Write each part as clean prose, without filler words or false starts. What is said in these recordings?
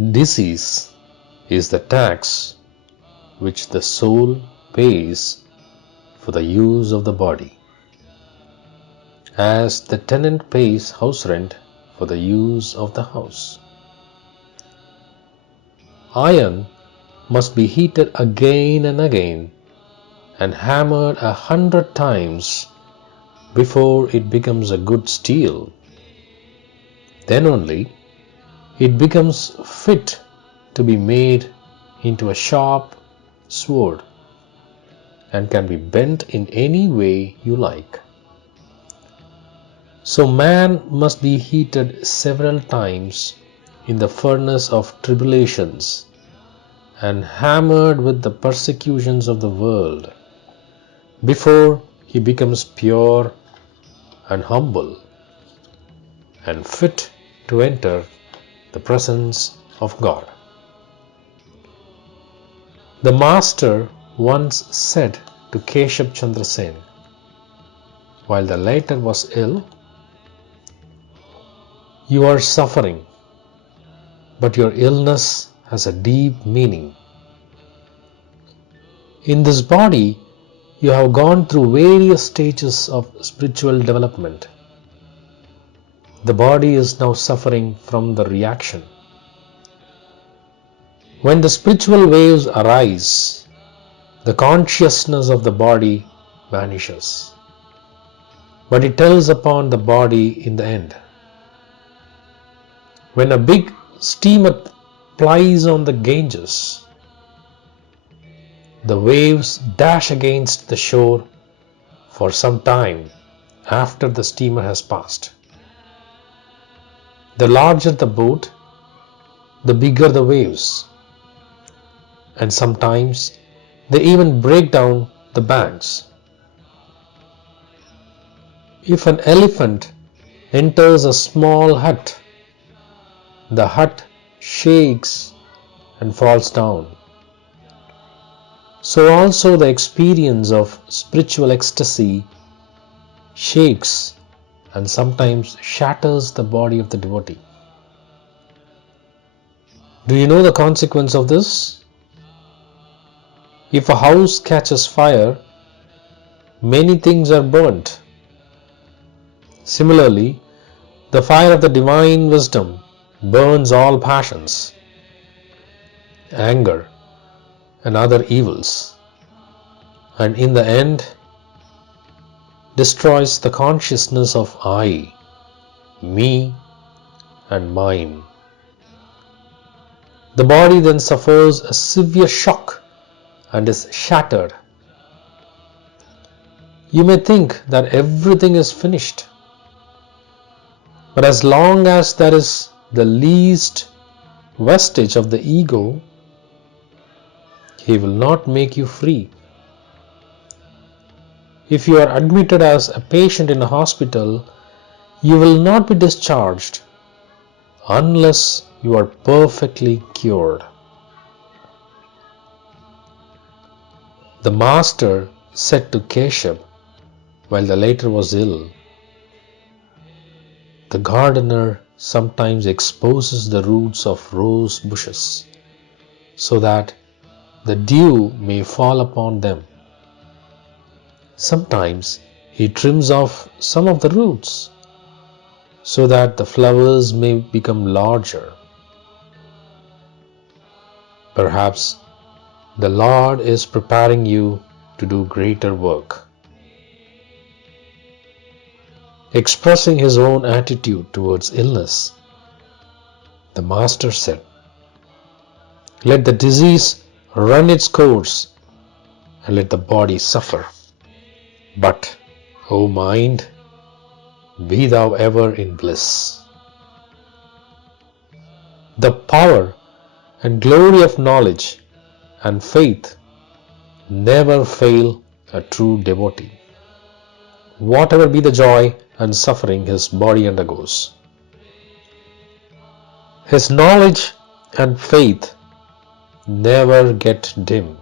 Disease is the tax which the soul pays for the use of the body, as the tenant pays house rent for the use of the house. Iron must be heated again and again and hammered 100 times before it becomes a good steel. Then only it becomes fit to be made into a sharp sword and can be bent in any way you like. So man must be heated several times in the furnace of tribulations and hammered with the persecutions of the world before he becomes pure and humble and fit to enter the presence of God. The master once said to Keshab Chandra Sen, while the latter was ill, "You are suffering, but your illness has a deep meaning. In this body, you have gone through various stages of spiritual development. The body is now suffering from the reaction. When the spiritual waves arise, the consciousness of the body vanishes, but it tells upon the body in the end. When a big steamer plies on the Ganges, the waves dash against the shore for some time after the steamer has passed. The larger the boat, the bigger the waves, and sometimes they even break down the banks. If an elephant enters a small hut, the hut shakes and falls down. So also the experience of spiritual ecstasy shakes and sometimes shatters the body of the devotee. Do you know the consequence of this? If a house catches fire, many things are burnt. Similarly, the fire of the divine wisdom burns all passions, anger, and other evils, and in the end destroys the consciousness of I, me, and mine. The body then suffers a severe shock and is shattered. You may think that everything is finished, but as long as there is the least vestige of the ego, he will not make you free. If you are admitted as a patient in a hospital, you will not be discharged unless you are perfectly cured. The master said to Keshab while the latter was ill, "The gardener sometimes exposes the roots of rose bushes so that the dew may fall upon them. Sometimes he trims off some of the roots so that the flowers may become larger. Perhaps the Lord is preparing you to do greater work." Expressing his own attitude towards illness, the master said, "Let the disease run its course and let the body suffer. But, O mind, be thou ever in bliss." The power and glory of knowledge and faith never fail a true devotee, whatever be the joy and suffering his body undergoes. His knowledge and faith never get dim.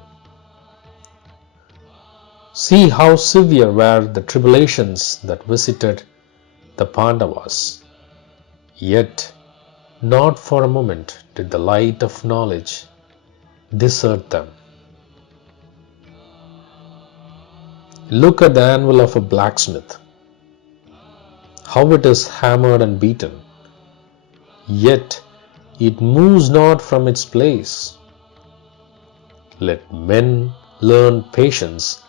See how severe were the tribulations that visited the Pandavas, yet Not for a moment did the light of knowledge desert them. Look at the anvil of a blacksmith, how it is hammered and beaten, yet it moves not from its place. Let men learn patience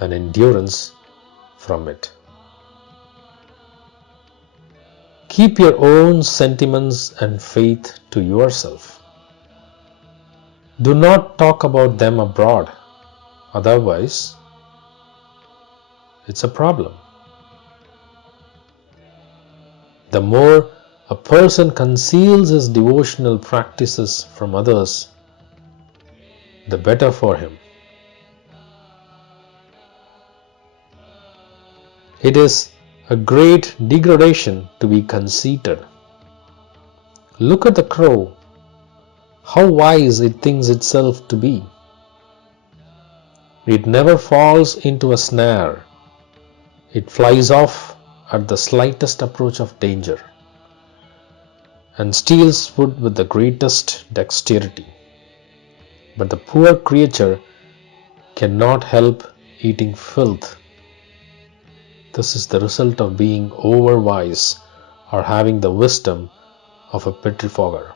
and endurance from it. Keep your own sentiments and faith to yourself. Do not talk about them abroad, otherwise it's a problem. The more a person conceals his devotional practices from others, the better for him. It is a great degradation to be conceited. Look at the crow, how wise it thinks itself to be. It never falls into a snare. It flies off at the slightest approach of danger and steals food with the greatest dexterity. But the poor creature cannot help eating filth. This is the result of being overwise or having the wisdom of a pettifogger.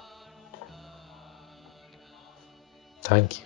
Thank you.